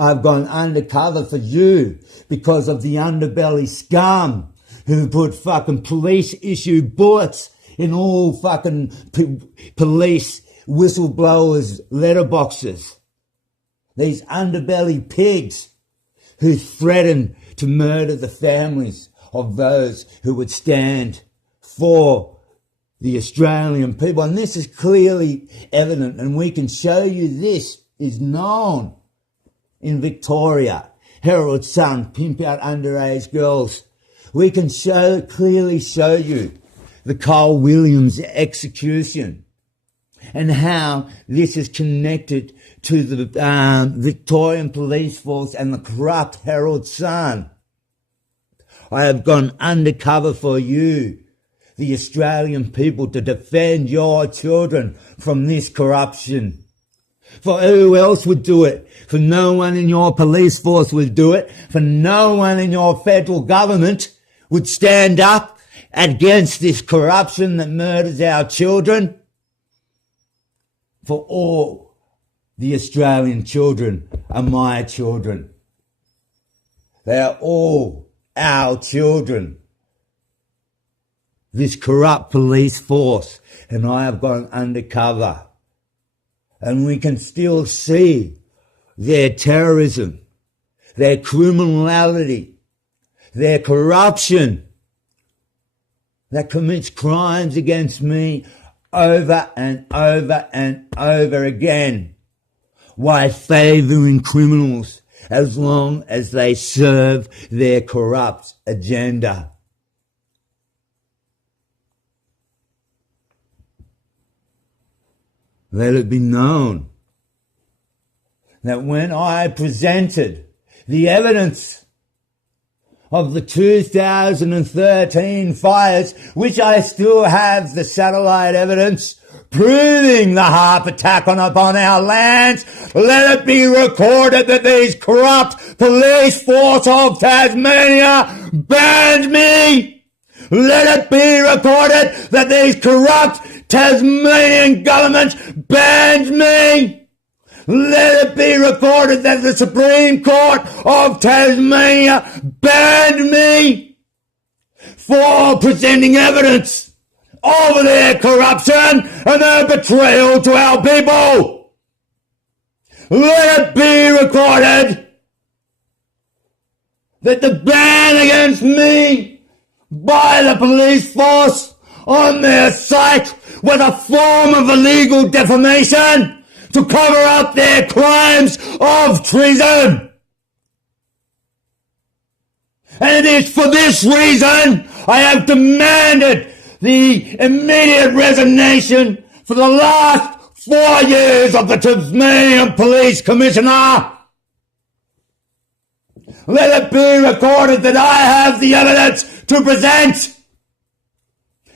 I've gone undercover for you because of the underbelly scum who put fucking police-issued bullets in all fucking police whistleblowers' letterboxes. These underbelly pigs who threaten to murder the families of those who would stand for the Australian people. And this is clearly evident, and we can show you this is known in Victoria. Herald Sun, pimp out underage girls. We can clearly show you the Carl Williams execution and how this is connected to the Victorian Police Force and the corrupt Herald Sun. I have gone undercover for you, the Australian people, to defend your children from this corruption. For who else would do it? For no one in your police force would do it. For no one in your federal government would stand up against this corruption that murders our children. For all the Australian children are my children. They are all our children. This corrupt police force, and I have gone undercover. And we can still see their terrorism, their criminality, their corruption that commits crimes against me over and over and over again, while favouring criminals as long as they serve their corrupt agenda. Let it be known that when I presented the evidence of the 2013 fires, which I still have the satellite evidence proving the Harp attack upon our lands, let it be recorded that these corrupt police force of Tasmania banned me. Let it be recorded that these corrupt Tasmanian government banned me. Let it be recorded that the Supreme Court of Tasmania banned me for presenting evidence of their corruption and their betrayal to our people. Let it be recorded that the ban against me by the police force on their site was a form of illegal defamation to cover up their crimes of treason. And it is for this reason I have demanded the immediate resignation for the last 4 years of the Tasmanian Police Commissioner. Let it be recorded that I have the evidence to present.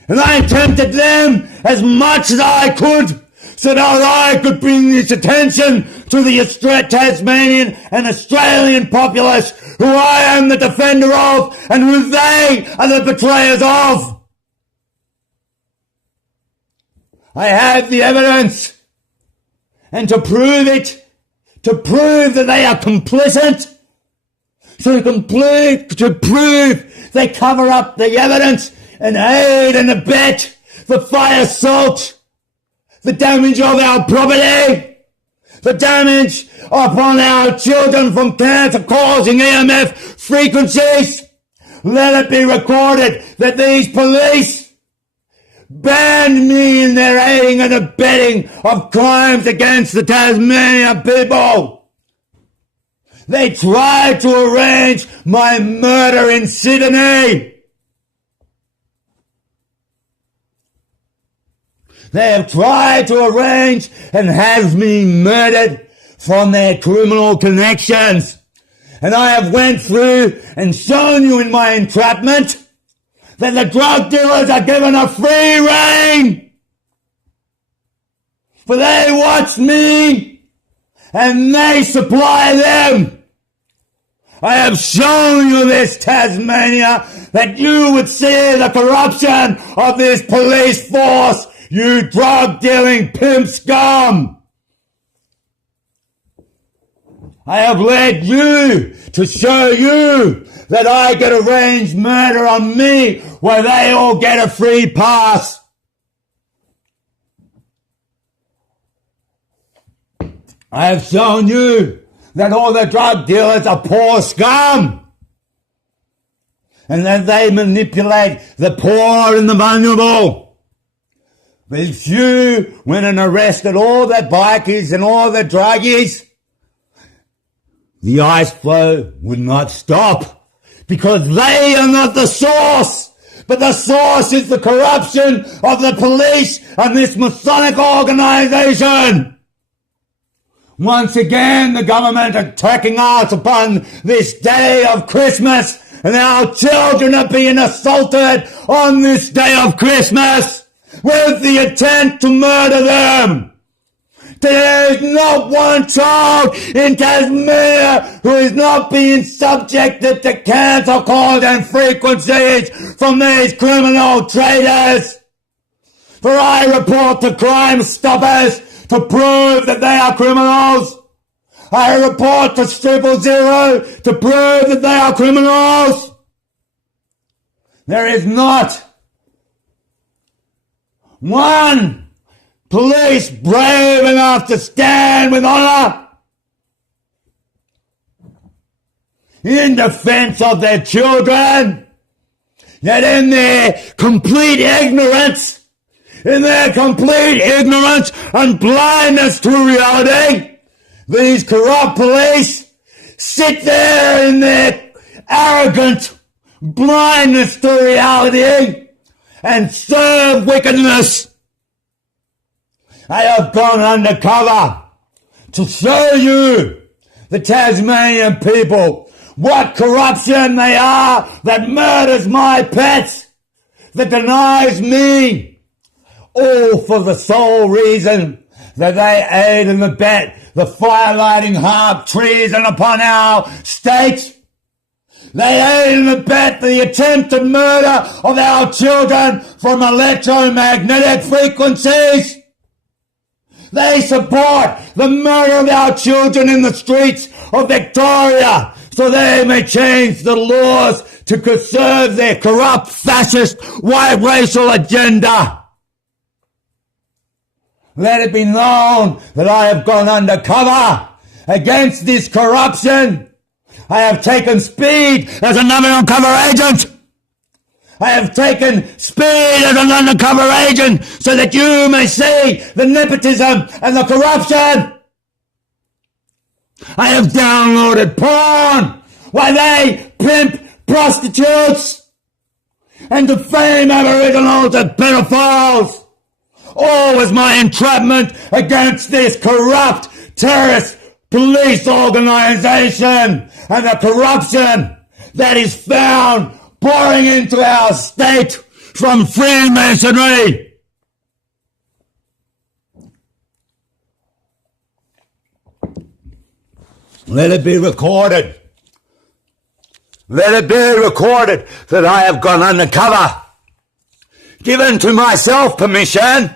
And I tempted them as much as I could so that I could bring this attention to the Tasmanian and Australian populace who I am the defender of and who they are the betrayers of. I have the evidence, and to prove it, to prove that they are complicit, to prove they cover up the evidence and aid and abet the fire salt, the damage of our property, the damage upon our children from cancer-causing EMF frequencies. Let it be recorded that these police banned me in their aiding and abetting of crimes against the Tasmanian people. They tried to arrange my murder in Sydney. They have tried to arrange and have me murdered from their criminal connections. And I have went through and shown you in my entrapment that the drug dealers are given a free rein. For they watch me and they supply them. I have shown you this, Tasmania, that you would see the corruption of this police force, you drug-dealing pimp scum. I have led you to show you that I get arranged murder on me where they all get a free pass. I have shown you that all the drug dealers are poor scum and that they manipulate the poor and the vulnerable. But if you went and arrested all the bikies and all the druggies, the ice flow would not stop because they are not the source, but the source is the corruption of the police and this Masonic organization. Once again, the government attacking us upon this day of Christmas, and our children are being assaulted on this day of Christmas with the intent to murder them. There is not one child in Tasmania who is not being subjected to cancer calls and frequencies from these criminal traders. For I report to Crime Stoppers to prove that they are criminals. I report to 000 to prove that they are criminals. There is not one police brave enough to stand with honor in defense of their children, yet in their complete ignorance and blindness to reality, these corrupt police sit there in their arrogant blindness to reality and serve wickedness. I have gone undercover to show you, the Tasmanian people, what corruption they are that murders my pets, that denies me, all for the sole reason that they aid and abet the fire-lighting harp treason upon our state. They aid and abet the attempted murder of our children from electromagnetic frequencies. They support the murder of our children in the streets of Victoria so they may change the laws to conserve their corrupt, fascist, white racial agenda. Let it be known that I have gone undercover against this corruption. I have taken speed as an undercover agent. I have taken speed as an undercover agent so that you may see the nepotism and the corruption. I have downloaded porn while they pimp prostitutes and defame Aboriginals and pedophiles. All was my entrapment against this corrupt terrorist police organization and the corruption that is found pouring into our state from Freemasonry. Let it be recorded. Let it be recorded that I have gone undercover, given to myself permission,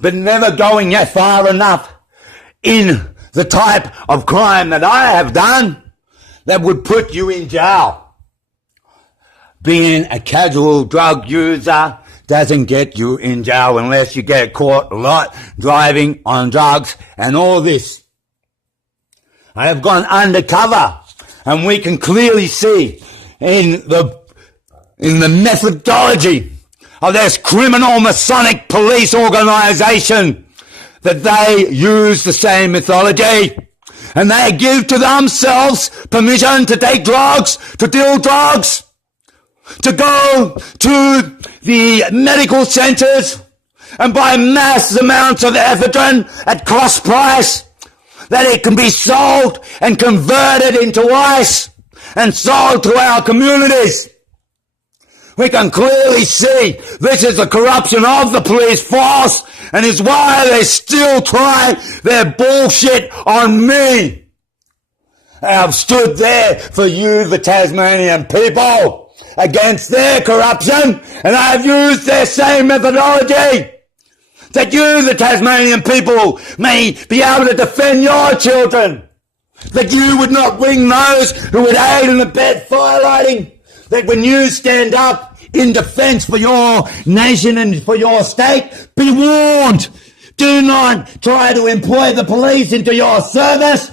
but never going yet far enough in the type of crime that I have done that would put you in jail. Being a casual drug user doesn't get you in jail unless you get caught a lot driving on drugs and all this. I have gone undercover, and we can clearly see in the methodology of this criminal Masonic police organization that they use the same methodology, and they give to themselves permission to take drugs, to deal drugs, to go to the medical centers and buy mass amounts of ephedrine at cost price, that it can be sold and converted into ice and sold to our communities. We can clearly see this is the corruption of the police force and is why they still try their bullshit on me. I have stood there for you, the Tasmanian people, against their corruption, and I have used their same methodology that you, the Tasmanian people, may be able to defend your children That you would not bring those who would aid and abet firelighting. That when you stand up in defense for your nation and for your state, be warned. Do not try to employ the police into your service,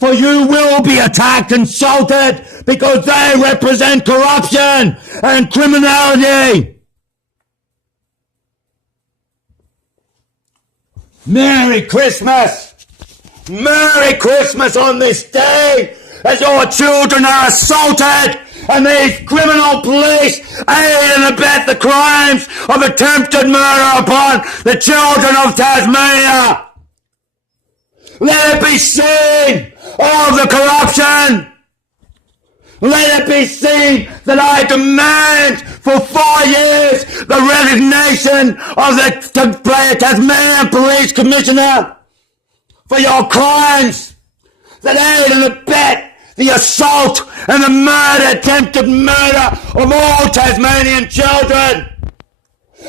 for you will be attacked and insulted because they represent corruption and criminality. Merry Christmas! Merry Christmas on this day as your children are assaulted and these criminal police aid and abet the crimes of attempted murder upon the children of Tasmania. Let it be seen all the corruption. Let it be seen that I demand for 4 years the resignation of the Tasmanian Police Commissioner for your crimes that aid and abet the assault and the murder, attempted murder of all Tasmanian children.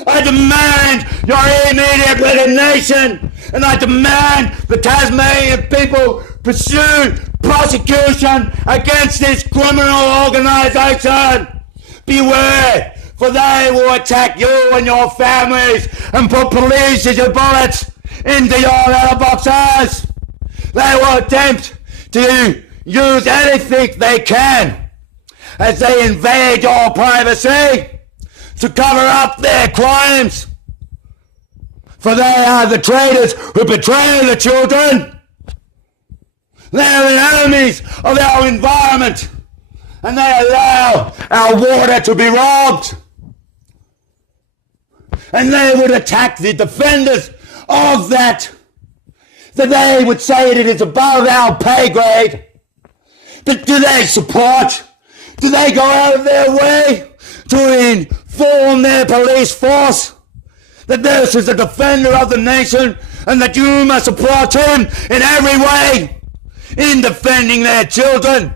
I demand your immediate resignation, and I demand the Tasmanian people pursue prosecution against this criminal organisation. Beware, for they will attack you and your families and put police bullets into your letterboxes. They will attempt to use anything they can as they invade your privacy to cover up their crimes. For they are the traitors who betray the children. They are the enemies of our environment, and they allow our water to be robbed. And they would attack the defenders of that they would say it is above our pay grade. But do they support? Do they go out of their way to inform their police force that this is a defender of the nation and that you must support him in every way in defending their children?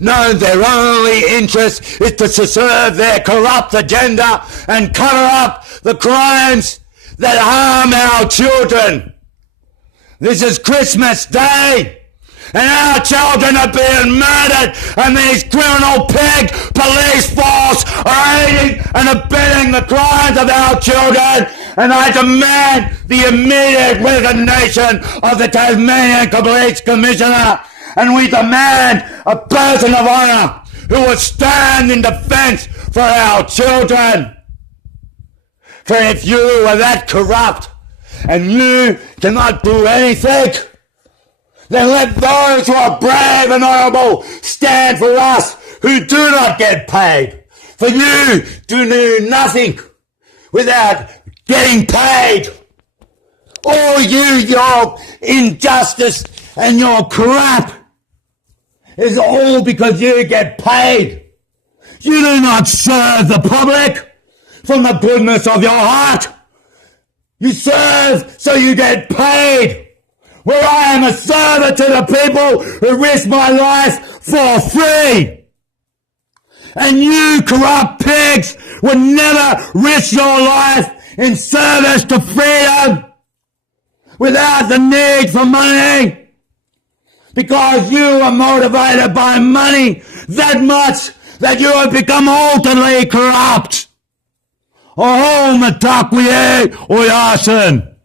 No, their only interest is to serve their corrupt agenda and cover up the crimes that harm our children. This is Christmas Day, and our children are being murdered, and these criminal pig police force are aiding and abetting the crimes of our children, and I demand the immediate resignation of the Tasmanian Police Commissioner, and we demand a person of honour who will stand in defence for our children. For if you are that corrupt and you cannot do anything, then let those who are brave and honourable stand for us who do not get paid. For you do nothing without getting paid. All your injustice and your crap is all because you get paid. You do not serve the public from the goodness of your heart. You serve so you get paid. Where I am a servant to the people who risk my life for free. And you corrupt pigs would never risk your life in service to freedom without the need for money. Because you are motivated by money that much that you have become ultimately corrupt. Oh, Matakwie Oyasin.